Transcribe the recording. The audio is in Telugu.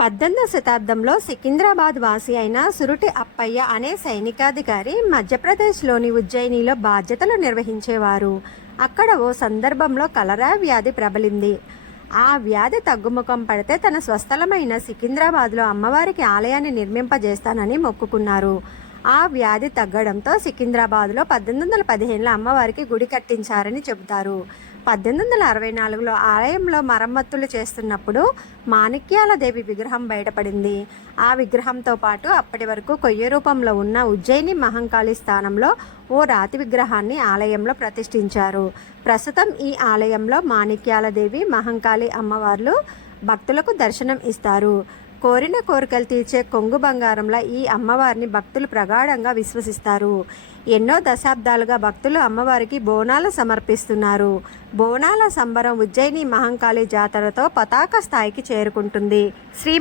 18వ శతాబ్దంలో సికింద్రాబాద్ వాసి అయిన సురుటి అప్పయ్య అనే సైనికాధికారి మధ్యప్రదేశ్లోని ఉజ్జయినిలో బాధ్యతలు నిర్వహించేవారు. అక్కడ ఓ సందర్భంలో కలరా వ్యాధి ప్రబలింది. ఆ వ్యాధి తగ్గుముఖం పడితే తన స్వస్థలమైన సికింద్రాబాద్లో అమ్మవారికి ఆలయాన్ని నిర్మింపజేస్తానని మొక్కుకున్నారు. ఆ వ్యాధి తగ్గడంతో సికింద్రాబాద్లో 1815లో అమ్మవారికి గుడి కట్టించారని చెబుతారు. 1864లో ఆలయంలో మరమ్మతులు చేస్తున్నప్పుడు మాణిక్యాలదేవి విగ్రహం బయటపడింది. ఆ విగ్రహంతో పాటు అప్పటి వరకు కొయ్య రూపంలో ఉన్న ఉజ్జయిని మహంకాళి స్థానంలో ఓ రాతి విగ్రహాన్ని ఆలయంలో ప్రతిష్ఠించారు. ప్రస్తుతం ఈ ఆలయంలో మాణిక్యాలదేవి, మహంకాళి అమ్మవార్లు భక్తులకు దర్శనం ఇస్తారు. కోరిన కోరికలు తీర్చే కొంగు బంగారంలా ఈ అమ్మవారిని భక్తులు ప్రగాఢంగా విశ్వసిస్తారు. ఎన్నో దశాబ్దాలుగా భక్తులు అమ్మవారికి బోనాలు సమర్పిస్తున్నారు. బోనాల సంబరం ఉజ్జయిని మహంకాళి జాతరతో పతాక స్థాయికి చేరుకుంటుంది. శ్రీ